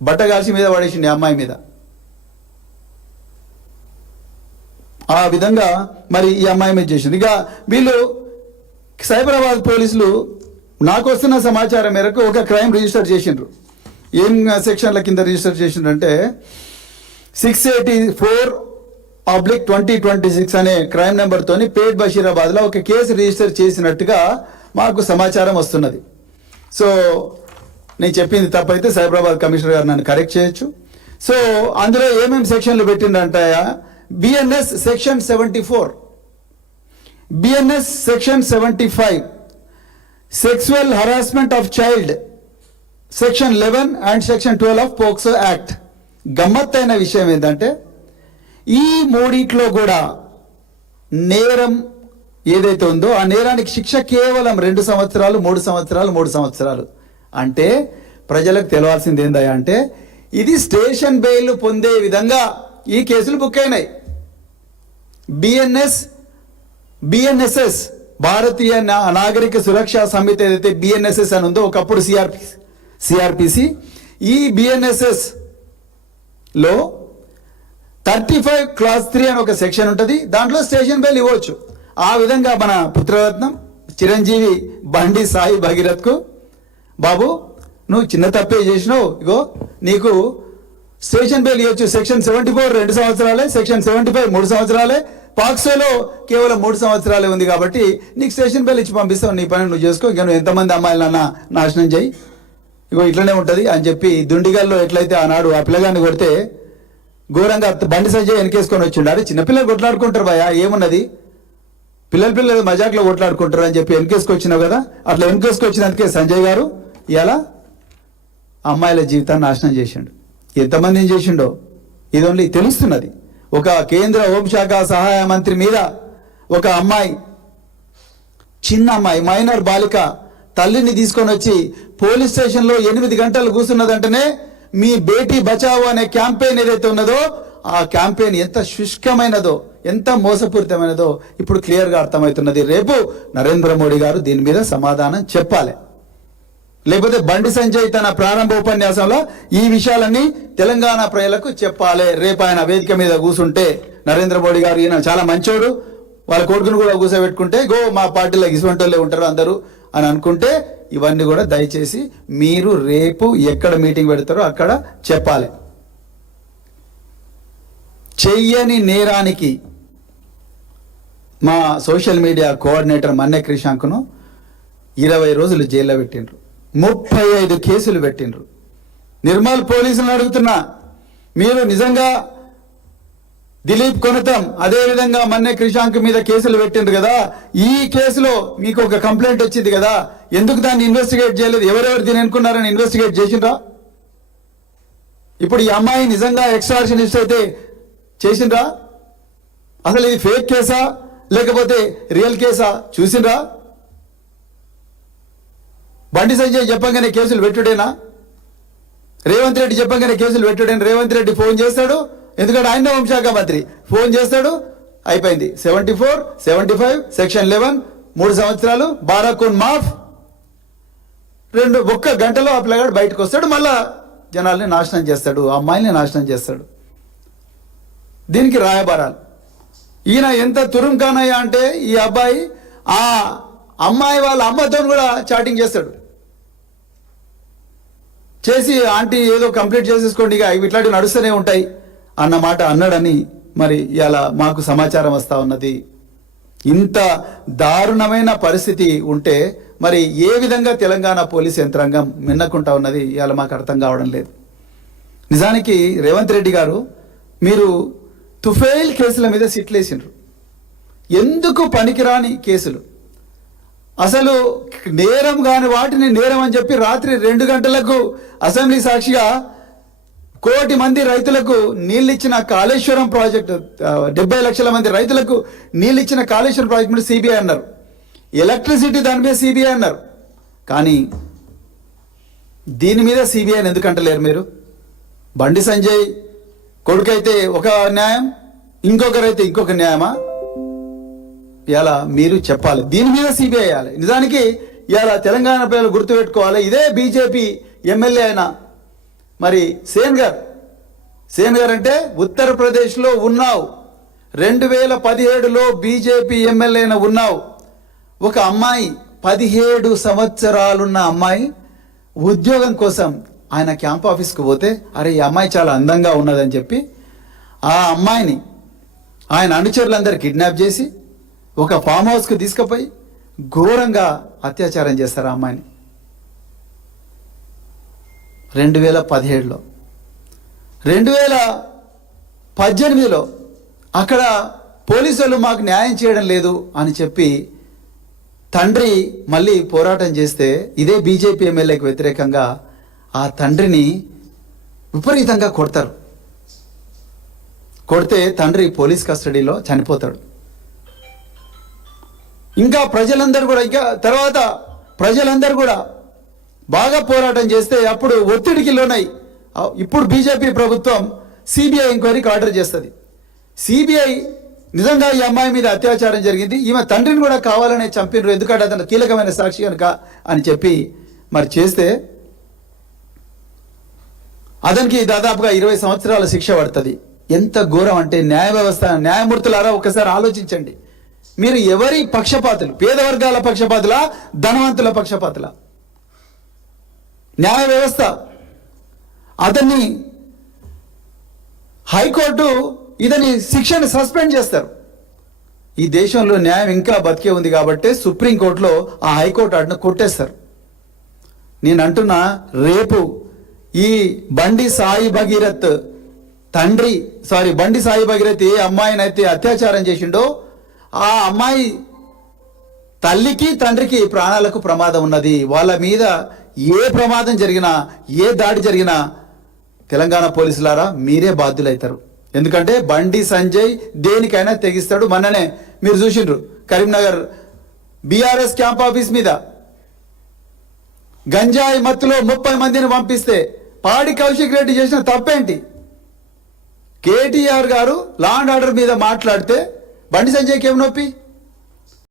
బట్ట కాల్చి మీద పడేసింది అమ్మాయి మీద. ఆ విధంగా మరి ఈ అమ్మాయి మీద చేసింది. ఇక వీళ్ళు సైబరాబాద్ పోలీసులు నాకు వస్తున్న సమాచారం మేరకు ఒక క్రైమ్ రిజిస్టర్ చేసిండ్రు. ఏం సెక్షన్ల కింద రిజిస్టర్ చేసిండ్రంటే 684/2026 అనే క్రైమ్ నెంబర్తోని పేట్ బషీరాబాద్లో ఒక కేసు రిజిస్టర్ చేసినట్టుగా మాకు సమాచారం వస్తున్నది. సో నేను చెప్పింది తప్పైతే సైబరాబాద్ కమిషనర్ గారు నన్ను కరెక్ట్ చేయొచ్చు. సో అందులో ఏమేమి సెక్షన్లు పెట్టిండంటాయా? BNS section 74, BNS section 75, sexual harassment of child section 11 and section 12 of POCSO act. గమ్మత్తైన విషయం ఏంటంటే ఈ మూడిట్లో కూడా నేరం ఏదైతే ఉందో ఆ నేరానికి శిక్ష కేవలం 2 సంవత్సరాలు, 3 సంవత్సరాలు, 3 సంవత్సరాలు. అంటే ప్రజలకు తెలవాల్సింది ఏందయ్యా అంటే ఇది స్టేషన్ బెయిల్ పొందే విధంగా ఈ కేసులు బుక్ అయినాయి. బిఎన్ఎస్ఎస్ భారతీయ నాగరిక సురక్షా సమితి ఏదైతే బిఎన్ఎస్ఎస్ అని ఉందో ఒకప్పుడు సిఆర్పిసి, ఈ బిఎన్ఎస్ఎస్ లో 35 క్లాస్ 3 అని ఒక సెక్షన్ ఉంటుంది. దాంట్లో స్టేషన్ బెయిల్ ఇవ్వచ్చు. ఆ విధంగా మన పుత్రరత్నం చిరంజీవి బండి సాయి భగీరథ్కు, బాబు నువ్వు చిన్న తప్పే చేసినావు, ఇగో నీకు స్టేషన్ బెయిల్ ఇవ్వచ్చు. సెక్షన్ 74 2 సంవత్సరాలే, సెక్షన్ 75 3 సంవత్సరాలే, పాక్సోలో కేవలం 3 సంవత్సరాలే ఉంది కాబట్టి నీకు స్టేషన్ బెయిల్ ఇచ్చి పంపిస్తావు, నీ పని నువ్వు చేసుకో, ఇంకా నువ్వు ఎంతమంది అమ్మాయిలన్నా నాశనం చేయి, ఇగో ఇట్లనే ఉంటుంది అని చెప్పి దుండిగల్లో ఎట్లయితే ఆనాడు ఆ పిల్లగాన్ని కొడితే ఘోరంగా బండి సంజయ్ వెనకేసుకొని వచ్చిండారు. చిన్నపిల్లలు కొట్లాడుకుంటారు భయ, ఏమున్నది, పిల్లలు మజాక్లో కొట్లాడుకుంటారు అని చెప్పి వెనకేసుకొచ్చినావు కదా, అట్లా వెనకేసుకొచ్చినందుకే సంజయ్ గారు ఇలా అమ్మాయిల జీవితాన్ని నాశనం చేసిండు. ఎంతమందిని చేసిండో ఇది ఓన్లీ తెలుస్తున్నది. ఒక కేంద్ర హోంశాఖ సహాయ మంత్రి మీద ఒక అమ్మాయి, చిన్న అమ్మాయి, మైనర్ బాలిక తల్లిని తీసుకొని వచ్చి పోలీస్ స్టేషన్లో 8 గంటలు కూర్చున్నదంటేనే మీ బేటీ బచావో అనే క్యాంపెయిన్ ఏదైతే ఉన్నదో ఆ క్యాంపెయిన్ ఎంత శుష్కమైనదో, ఎంత మోసపూరితమైనదో ఇప్పుడు క్లియర్గా అర్థమవుతున్నది. రేపు నరేంద్ర మోడీ గారు దీని మీద సమాధానం చెప్పాలి. లేకపోతే బండి సంజయ్ తన ప్రారంభ ఉపన్యాసంలో ఈ విషయాలన్నీ తెలంగాణ ప్రజలకు చెప్పాలి. రేపు ఆయన వేదిక మీద కూర్చుంటే నరేంద్ర మోడీ గారు ఈయన చాలా మంచోడు, వాళ్ళ కొడుకును కూడా కూర్చోబెట్టుకుంటే గో మా పార్టీలో ఇసువంటోళ్ళే ఉంటారు అందరూ అని అనుకుంటే ఇవన్నీ కూడా దయచేసి మీరు రేపు ఎక్కడ మీటింగ్ పెడతారో అక్కడ చెప్పాలి. చెయ్యని నేరానికి మా సోషల్ మీడియా కోఆర్డినేటర్ మన్నె క్రిషాంక్ను 20 రోజులు జైల్లో పెట్టిండ్రు, 35 కేసులు పెట్టిండ్రు. నిర్మల్ పోలీసులను అడుగుతున్నా, మీరు నిజంగా దిలీప్ కొనతం అదేవిధంగా మన్నె క్రిషాంక్ మీద కేసులు పెట్టిండ్రు కదా, ఈ కేసులో మీకు ఒక కంప్లైంట్ వచ్చింది కదా, ఎందుకు దాన్ని ఇన్వెస్టిగేట్ చేయలేదు? ఎవరెవరు దీన్ని అనుకున్నారని ఇన్వెస్టిగేట్ చేసిండ్రా? ఇప్పుడు ఈ అమ్మాయి నిజంగా ఎక్స్ట్రాక్షనిస్ట్ అయితే చేసిండ్రా? అసలు ఇది ఫేక్ కేసా లేకపోతే రియల్ కేసా చూసిండ్రా? బండి సంజయ్ చెప్పంగానే కేసులు పెట్టుడేనా? రేవంత్ రెడ్డి చెప్పంగానే కేసులు పెట్టుడేనా? రేవంత్ రెడ్డి ఫోన్ చేస్తాడు, ఎందుకంటే ఆయన హోంశాఖ మంత్రి, ఫోన్ చేస్తాడు, అయిపోయింది. 74, 75 సెక్షన్ 11 3 సంవత్సరాలు బారాకూన్ మాఫ్. 1 గంటలో ఆ పిల్లగాడు బయటకు వస్తాడు, మళ్ళా జనాల్ని నాశనం చేస్తాడు, అమ్మాయిల్ని నాశనం చేస్తాడు. దీనికి రాయబారాలు. ఈయన ఎంత తురుంకానయ్య అంటే ఈ అబ్బాయి ఆ అమ్మాయి వాళ్ళ అమ్మతో కూడా చాటింగ్ చేస్తాడు, చేసి ఆంటీ ఏదో కంప్లీట్ చేసేసుకోండి ఇక ఇట్లాంటివి నడుస్తూనే ఉంటాయి అన్నమాట అన్నాడని మరి ఇలా మాకు సమాచారం వస్తూ ఉన్నది. ఇంత దారుణమైన పరిస్థితి ఉంటే మరి ఏ విధంగా తెలంగాణ పోలీస్ యంత్రాంగం మిన్నకుంటా ఉన్నది ఇవాళ మాకు అర్థం కావడం లేదు. నిజానికి రేవంత్ రెడ్డి గారు మీరు తుఫైల్ కేసుల మీద సిట్లేసిండ్రు, ఎందుకు పనికిరాని కేసులు, అసలు నేరం కాని వాటిని నేరం అని చెప్పి రాత్రి 2 గంటలకు అసెంబ్లీ సాక్షిగా 1 కోటి మంది రైతులకు నీళ్ళిచ్చిన కాళేశ్వరం ప్రాజెక్టు, 70 లక్షల మంది రైతులకు నీళ్ళిచ్చిన కాళేశ్వరం ప్రాజెక్ట్ మీద సిబిఐ అన్నారు, ఎలక్ట్రిసిటీ దాని మీద సిబిఐ అన్నారు. కానీ దీని మీద సిబిఐని ఎందుకు అంటలేరు మీరు? బండి సంజయ్ కొడుకైతే ఒక న్యాయం, ఇంకొకరైతే ఇంకొక న్యాయమా? ఇలా మీరు చెప్పాలి, దీని మీద సిబిఐ వేయాలి. నిజానికి ఇలా తెలంగాణ ప్రజలు గుర్తుపెట్టుకోవాలి, ఇదే బీజేపీ ఎమ్మెల్యే అయిన మరి సేన్ గారు అంటే ఉత్తరప్రదేశ్లో ఉన్నావు, 2017లో బీజేపీ ఎమ్మెల్యేన ఉన్నావు. ఒక అమ్మాయి 17 సంవత్సరాలున్న అమ్మాయి ఉద్యోగం కోసం ఆయన క్యాంప్ ఆఫీస్కి పోతే, అరే ఈ అమ్మాయి చాలా అందంగా ఉన్నదని చెప్పి ఆ అమ్మాయిని ఆయన అనుచరులందరూ కిడ్నాప్ చేసి ఒక ఫామ్ హౌస్కి తీసుకుపోయి ఘోరంగా అత్యాచారం చేస్తారు ఆ అమ్మాయిని 2017లో. 2018లో అక్కడ పోలీసులు మాకు న్యాయం చేయడం లేదు అని చెప్పి తండ్రి మళ్ళీ పోరాటం చేస్తే ఇదే బీజేపీ ఎమ్మెల్యేకి వ్యతిరేకంగా ఆ తండ్రిని విపరీతంగా కొడతారు. కొడితే తండ్రి పోలీస్ కస్టడీలో చనిపోతాడు. ఇంకా తర్వాత ప్రజలందరూ కూడా బాగా పోరాటం చేస్తే అప్పుడు ఒత్తిడికి లోనై ఇప్పుడు బీజేపీ ప్రభుత్వం సిబిఐ ఎంక్వైరీకి ఆర్డర్ చేస్తుంది. సిబిఐ నిజంగా ఈ అమ్మాయి మీద అత్యాచారం జరిగింది, ఈమె తండ్రిని కూడా కావాలనే చంపినారు, ఎందుకంటే అతను కీలకమైన సాక్షి కనుక అని చెప్పి మరి చేస్తే అతనికి దాదాపుగా 20 సంవత్సరాల శిక్ష పడుతుంది. ఎంత ఘోరం అంటే న్యాయ వ్యవస్థ, న్యాయమూర్తులారా ఒకసారి ఆలోచించండి. మీరు ఎవరి పక్షపాతులు? పేద వర్గాల పక్షపాతులా, ధనవంతుల పక్షపాతులా? న్యాయ వ్యవస్థ అతన్ని హైకోర్టు ఇతని శిక్షను సస్పెండ్ చేస్తారు. ఈ దేశంలో న్యాయం ఇంకా బతికే ఉంది కాబట్టి సుప్రీంకోర్టులో ఆ హైకోర్టు ఆర్డర్ను కొట్టేస్తారు. నేను అంటున్నా, రేపు ఈ బండి సాయి భగీరథ్ ఏ అమ్మాయినైతే అత్యాచారం చేసిండో ఆ అమ్మాయి తల్లికి తండ్రికి ప్రాణాలకు ప్రమాదం ఉన్నది. వాళ్ళ మీద ఏ ప్రమాదం జరిగినా, ఏ దాడి జరిగినా తెలంగాణ పోలీసులారా మీరే బాధ్యులవుతారు. ఎందుకంటే బండి సంజయ్ దేనికైనా తెగిస్తాడు. మొన్ననే మీరు చూసిండ్రు కరీంనగర్ బీఆర్ఎస్ క్యాంప్ ఆఫీస్ మీద గంజాయి మత్తులో 30 మందిని పంపిస్తే పాడి కౌశిక్ రెడ్డి చేసిన తప్పేంటి? కేటీఆర్ గారు లా అండ్ ఆర్డర్ మీద మాట్లాడితే బండి సంజయ్కి ఏం నొప్పి?